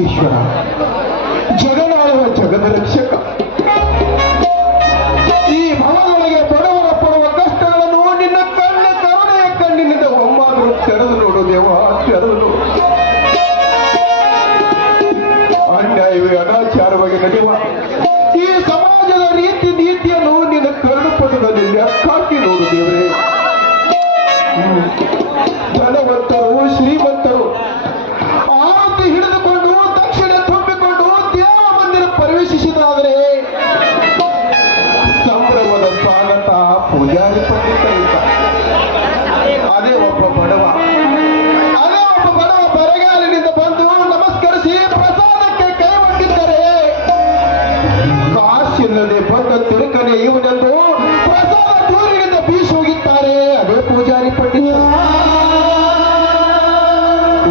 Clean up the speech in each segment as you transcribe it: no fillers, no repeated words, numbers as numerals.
ಈಶ್ವರ, ಜಗನಾಳುವ ಜಗದ ರಕ್ಷಕ, ಈ ಭವದೊಳಗೆ ಬಡವರ ಪಡುವ ಕಷ್ಟಗಳನ್ನು ನಿನ್ನ ಕರುಣೆಯ ಕಣ್ಣಿನಿಂದ ಒಮ್ಮಾದರೂ ತೆರೆದು ನೋಡು ದೇವ, ತೆರೆದು ನೋಡು. ಅನ್ಯಾಯವೇ ಅನಾಚಾರವಾಗಿ ನಡೆಯುವ ಈ ಸಮಾಜದ ರೀತಿ ನೀತಿಯನ್ನು ನಿನ್ನ ಕರುಣು ಪದದಲ್ಲಿ ಲೆಕ್ಕಾಕಿ ನೋಡು ದೇವರೇ. ಧನವಂತರು, ಶ್ರೀಮಂತರು ಆರತಿ ಹಿಡಿದುಕೊಂಡು ದಕ್ಷಿಣೆ ತುಂಬಿಕೊಂಡು ದೇವ ಮಂದಿರ ಪ್ರವೇಶಿಸಿದಾದರೆ ಸಂಭ್ರಮದ ಸ್ವಾಗತ ಪೂಜಾರಿ ಪಂಡಿತರಿಂದ. ಅದೇ ಒಬ್ಬ ಬಡವ ಬರಗಾಲಿನಿಂದ ಬಂದು ನಮಸ್ಕರಿಸಿ ಪ್ರಸಾದಕ್ಕೆ ಕೈ ಒಡ್ಡಿದ್ದರೆ ಕಾಸಿಲ್ಲದೆ ಬಂದ ತಿರುಕನೆ ಇವನೆಂದು ಪ್ರಸಾದ ದೂರಿನಿಂದ ಬೀಸಿ ಹೋಗಿದ್ದಾರೆ. ಅದೇ ಪೂಜಾರಿ ಪಂಡಿತ.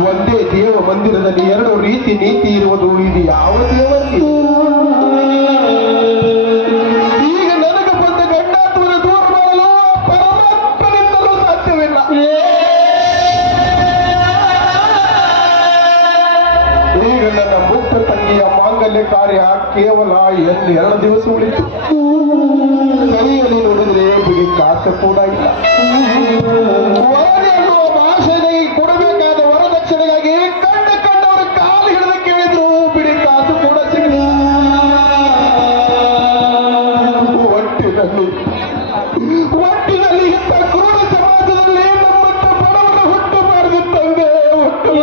ಒಂದೇ ದೇವ ಮಂದಿರದಲ್ಲಿ ಎರಡು ರೀತಿ ನೀತಿ ಇರುವುದು ಇದು ಯಾವ ದೇವರಲ್ಲಿ? ಈಗ ನನಗೆ ಬಂದ ಗಂಡತ್ವದ ದೂರ ಮಾಡಲು ಪರಮಾತ್ಮನಿಂದಲೂ ಸಾಧ್ಯವಿಲ್ಲ. ಈಗ ನನ್ನ ಮುಕ್ತ ತಂಗಿಯ ಮಾಂಗಲ್ಯ ಕಾರ್ಯ ಕೇವಲ 2 ದಿವಸ ಉಳಿತು. ಕೈಯಲ್ಲಿ ನೋಡಿದ್ರೆ ಬಿಡಿ ಕಾಸು ಕೂಡ ಇಲ್ಲ. ವರದಿ ಅನ್ನುವ ಭಾಷೆಗೆ ಕೊಡಬೇಕಾದ ವರದಕ್ಷಿಣೆಗಾಗಿ ಕಂಡವರ ಕಾಲು ಹಿಡಿದು ಕೇಳಿದ್ರು, ಬಿಡಿ ಕಾಸು ಕೂಡ ಸಿಗಲಿಲ್ಲ. ಒಟ್ಟಿನಲ್ಲಿ ಇಂಥ ಕ್ರೂರ ಸಮಾಜದಲ್ಲಿ ನಮ್ಮಂತ ಬಡವರ ಹುಟ್ಟು ಮಾಡಿದ ತಂದೆ ಹುಟ್ಟು.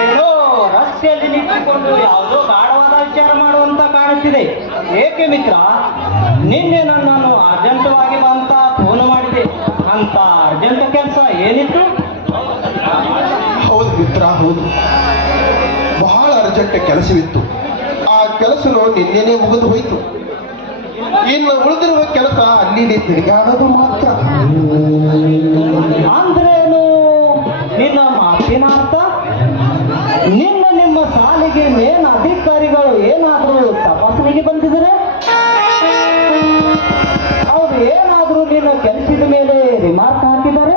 ಏನೋ ರಸ್ತೆಯಲ್ಲಿ ನಿಂತುಕೊಂಡು ಯಾವುದೋ ಗಾಢವಾದ ವಿಚಾರ ಮಾಡುವಂತ ಕಾಣುತ್ತಿದೆ. ಏಕೆ ಮಿತ್ರ, ನಿನ್ನೆ ನನ್ನನ್ನು ಅರ್ಜೆಂಟವಾಗಿ ಅಂತ ಫೋನ್ ಮಾಡಿದೆ. ಅಂತ ಅರ್ಜೆಂಟ್ ಕೆಲಸ ಏನಿತ್ತು? ಹೌದು ಮಿತ್ರ, ಹೌದು, ಬಹಳ ಅರ್ಜೆಂಟ್ ಕೆಲಸವಿತ್ತು. ಆ ಕೆಲಸನು ನಿನ್ನೆನೇ ಮುಗಿದು ಹೋಯಿತು. ಇನ್ನು ಉಳಿದಿರುವ ಕೆಲಸ ಅಲ್ಲಿ ತಿರುಗಾಡೋದು ಮಾತ್ರ. ಅಂದ್ರೇನು ನಿನ್ನ ಮಾತಿನ ಅರ್ಥ? ನಿಮ್ಮ ಸಾಲಿಗೆ ಮೇನ್ ಅಧಿಕಾರಿಗಳು ಏನಾದ್ರೂ ತಪಾಸಣೆಗೆ ಬಂದಿದ್ರೆ ಅವ್ರು ಏನಾದ್ರೂ ನಿನ್ನ ಕೆಲಸದ ಮೇಲೆ ರಿಮಾರ್ಕ್ ಹಾಕಿದ್ದಾರೆ?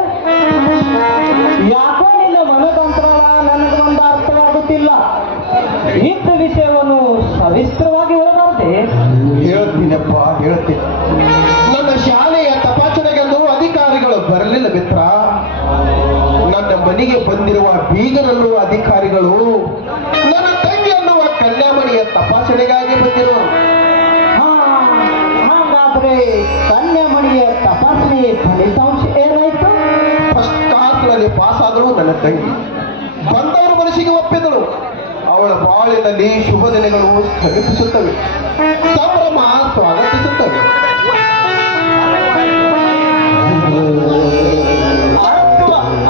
ಯಾಕೋ ನಿನ್ನ ಮನದಂತರಾಳ ನನಗೊಂದು ಅರ್ಥವಾಗುತ್ತಿಲ್ಲ. ಇದ್ದ ವಿಷಯವನ್ನು ಸವಿಸ್ತರವಾಗಿ ಹೇಳಬಾರದೆ? ಹೇಳ್ತೀನಪ್ಪ, ಹೇಳ್ತೀನಿ. ನನ್ನ ಶಾಲೆಯ ತಪಾಸಣೆಗೆಂದು ಅಧಿಕಾರಿಗಳು ಬರಲಿಲ್ಲ ಮಿತ್ರ. ನನ್ನ ಮನೆಗೆ ಬಂದಿರುವ ಬೀಗರನ್ನುವ ಅಧಿಕಾರಿಗಳು ನನ್ನ ತಂಗಿ ಅನ್ನುವ ಕನ್ಯಾಮಣಿಯ ತಪಾಸಣೆಗಾಗಿ ಬಂದಿರುವ. ಹಾಗಾದ್ರೆ ಕನ್ಯಾಮಣಿಯ ತಪಾಸಣೆ ಫಲಿತಾಂಶ ಏನಾಯ್ತು? ಫಸ್ಟ್ ಕ್ಲಾಸ್ನಲ್ಲಿ ಪಾಸ್ ಆದರೂ ನನ್ನ ತಂಗಿ. ಬಂದವರ ಮನಸ್ಸಿಗೆ ಒಪ್ಪಿದಳು. ಅವಳ ಬಾಳಿನಲ್ಲಿ ಶುಭ ದಿನಗಳು ಸಮೀಪಿಸುತ್ತವೆ, ಸಂಭ್ರಮ ಸ್ವಾಗತಿಸುತ್ತವೆ.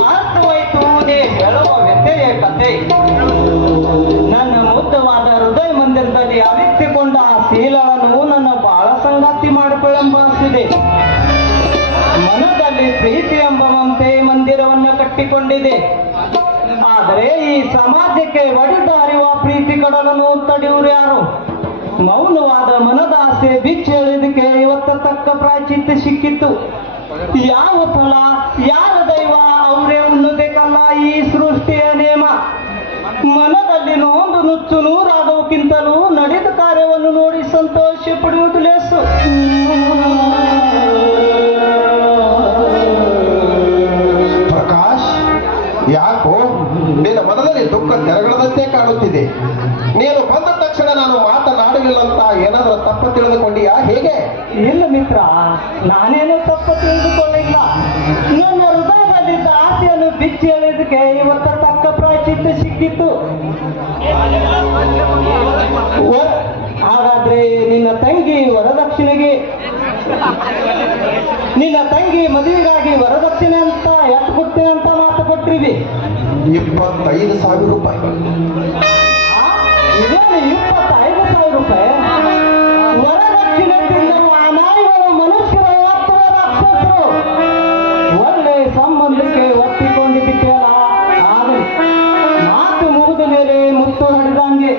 ಅರ್ಥವಾಯ್ತು ನೀ ಹೇಳುವ ವ್ಯತ್ಯಯ ಕಥೆ. ನನ್ನ ಮುದ್ದವಾದ ಹೃದಯ ಮಂದಿರದಲ್ಲಿ ಅವಿಕ್ತಿಕೊಂಡ ಆ ಶೀಲವನ್ನು ನನ್ನ ಬಾಳ ಸಂಗಾತಿ ಮಾಡಿಕೊಳ್ಳೆಂಬಾಸಿದೆ. ಮನದಲ್ಲಿ ಪ್ರೀತಿ ಎಂಬವಂತೆ ಮಂದಿರವನ್ನು ಕಟ್ಟಿಕೊಂಡಿದೆ. ಆದರೆ ಈ ಸಮಾಜಕ್ಕೆ ಒಡೆದ ಅರಿವ ಪ್ರೀತಿ ಕಡಲನ್ನು ತಡೆಯುವರು ಯಾರು? ಮೌನವಾದ ಮನದಾಸೆ ಬಿಚ್ಚೆಳೆದಕ್ಕೆ ಇವತ್ತ ತಕ್ಕ ಪ್ರಾಯಚಿತ್ತ ಸಿಕ್ಕಿತ್ತು. ಯಾವ ಫಲ, ಯಾರ ದೈವ ಅವರೇ ಉಣ್ಣಬೇಕಲ್ಲ ಈ ಸೃಷ್ಟಿಯ ನೇಮ. ಮನದಲ್ಲಿ ನೋಂದು ನುಚ್ಚು ನೂರಾದವಕ್ಕಿಂತಲೂ ನಡೆದ ಕಾರ್ಯವನ್ನು ನೋಡಿ ಸಂತೋಷ ಪಡುವುದು ಲೇಸು. ಪ್ರಕಾಶ್, ಯಾಕೋ ನಿನ್ನ ಮನದಲ್ಲಿ ದುಃಖ ತೆರಗಳದಂತೆ ಕಾಣುತ್ತಿದೆ. ನೀನು ಬಂದ ತಕ್ಷಣ ನಾನು ಮಾತನಾಡಲಿಲ್ಲ ಅಂತ ಏನಾದರೂ ತಪ್ಪು ತಿಳಿದುಕೊಂಡಿಯಾ? ಹೇಗೆ? ಇಲ್ಲ ಮಿತ್ರ, ನಾನೇನು ತಪ್ಪು ತಿಳಿದುಕೊಳ್ಳಿಲ್ಲ. ನನ್ನ ಹೃದಯದಲ್ಲಿದ್ದ ಆಸೆಯನ್ನು ಬಿಚ್ಚಿ ಹೇಳಿದಕ್ಕೆ ಇವತ್ತ ತಕ್ಕ ಪ್ರಾಯಚಿತ್ತ ಸಿಕ್ಕಿತ್ತು. ಹಾಗಾದ್ರೆ ನಿನ್ನ ತಂಗಿ ಮದುವೆಗಾಗಿ ವರದಕ್ಷಿಣೆ ಅಂತ ಎಷ್ಟು ಕೊಡ್ತೀನಿ ಅಂತ ಮಾತು ಕೊಟ್ಟಿವಿ? 25,000 ರೂಪಾಯಿ. ಇದೇನು 25,000 ರೂಪಾಯಿ? ವರದಕ್ಷಿಣೆ ತಿನ್ನುವ ಅನಾಯಿಗಳು ಮನುಷ್ಯರ ರಾಕ್ಷಸರು. ಒಳ್ಳೆ ಸಂಬಂಧಕ್ಕೆ ಒಪ್ಪಿಕೊಂಡಿದ್ದಕ್ಕೆಲ್ಲ ಆಗಲಿ. ಮಾತು ಮುಗಿದ ಮೇಲೆ ಮುತ್ತು ಹಡಿದಂಗೆ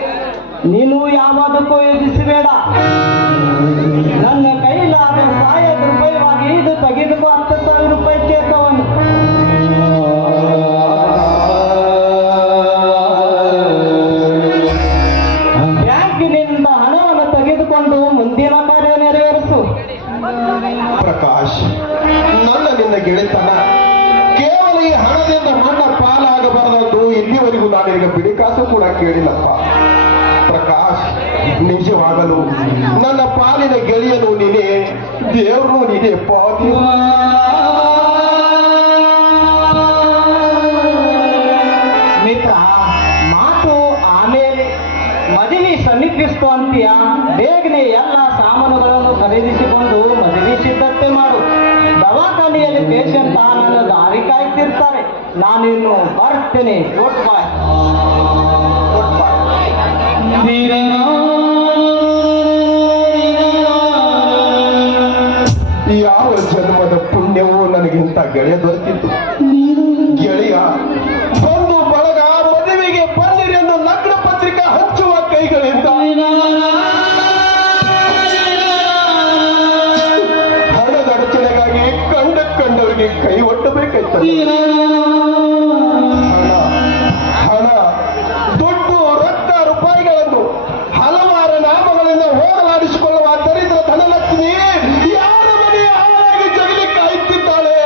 ನೀನು ಯಾವುದಕ್ಕೂ ಯೋಚಿಸಬೇಡ. ನನ್ನ ಕೈಲಾದ ಸಹಾಯದ ರೂಪಾಯಿವಾಗಿ ಇದು ತೆಗೆದುಕೋ 10,000 ರೂಪಾಯಿ ಚೇತವನ್ನು. ಬ್ಯಾಂಕಿನಿಂದ ಹಣವನ್ನು ತೆಗೆದುಕೊಂಡು ಮುಂದಿನ ಕಾರ್ಯ ನೆರವೇರಿಸು. ಪ್ರಕಾಶ್, ನನ್ನ ನಿನ್ನ ಗೆಳೆತನ ಕೇವಲ ಈ ಹಣದಿಂದ ಮಣ್ಣ ಪಾಲಾಗಬಾರದಂತೂ ಇಲ್ಲಿವರೆಗೂ ನಾನೀಗ ಬಿಡಿಕಾಸು ಕೂಡ ಕೇಳಿಲ್ಲಪ್ಪ. ಪ್ರಕಾಶ್, ನಿಜವಾಗಲು ನನ್ನ ಪಾಲಿನ ಗೆಳೆಯನು ನೀನೇ, ದೇವ್ರು ನೀನೇ ಪಾತಿ. ಮಿತ್ರ, ಮಾತು ಆಮೇಲೆ. ಮದುವೆ ಸಮೀಪಿಸ್ತು ಅಂತೀಯ, ಬೇಗನೆ ಎಲ್ಲ ಸಾಮಾನುಗಳನ್ನು ಖರೀದಿಸಿಕೊಂಡು ಮದುವೆ ಸಿದ್ಧತೆ ಮಾಡು. ದವಾಖಾನೆಯಲ್ಲಿ ಪೇಷಂಟ್ ನನ್ನ ದಾರಿ ಕಾಯ್ತಿರ್ತಾರೆ. ನಾನಿನ್ನು ಬರ್ತೇನೆ. ಗುಡ್ ಬಾಯ್. ಯಾವ ಜನ್ಮದ ಪುಣ್ಯವೂ ನನಗಿಂತ ಗೆಳೆಯ ದೊರೆತಿತ್ತು. ಗೆಳೆಯ ಬಂದು ಬಳಗ ಮದುವೆಗೆ ಬಂದಿರಿ ಎಂದು ಲಗ್ನ ಪತ್ರಿಕಾ ಹಂಚುವ ಕೈಗಳಿಂದ ಹಣದ ಅಡಚಣೆಗಾಗಿ ಕಂಡವರಿಗೆ ಕೈ ಒಟ್ಟಬೇಕಾಯ್ತದೆ. ಹಣ, ದುಡ್ಡು, ರಕ್ತ, ರೂಪಾಯಿಗಳನ್ನು ಹಲವಾರು ನಾಮಗಳಿಂದ ಹೋಗಲಾಡಿಸಿಕೊಳ್ಳುವ ದರಿದ್ರ ಧನಲಕ್ಷ್ಮಿ ಯಾರ ಮನೆಯ ಹಾಳಾಗಿ ಜಗಲಿ ಕಾಯುತ್ತಿದ್ದಾಳೆ.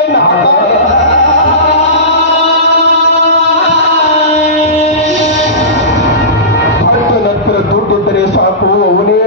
ಭಕ್ತನ ಹತ್ರ ದುಡ್ಡಿದ್ದರೆ ಸಾಕು, ಅವನೇ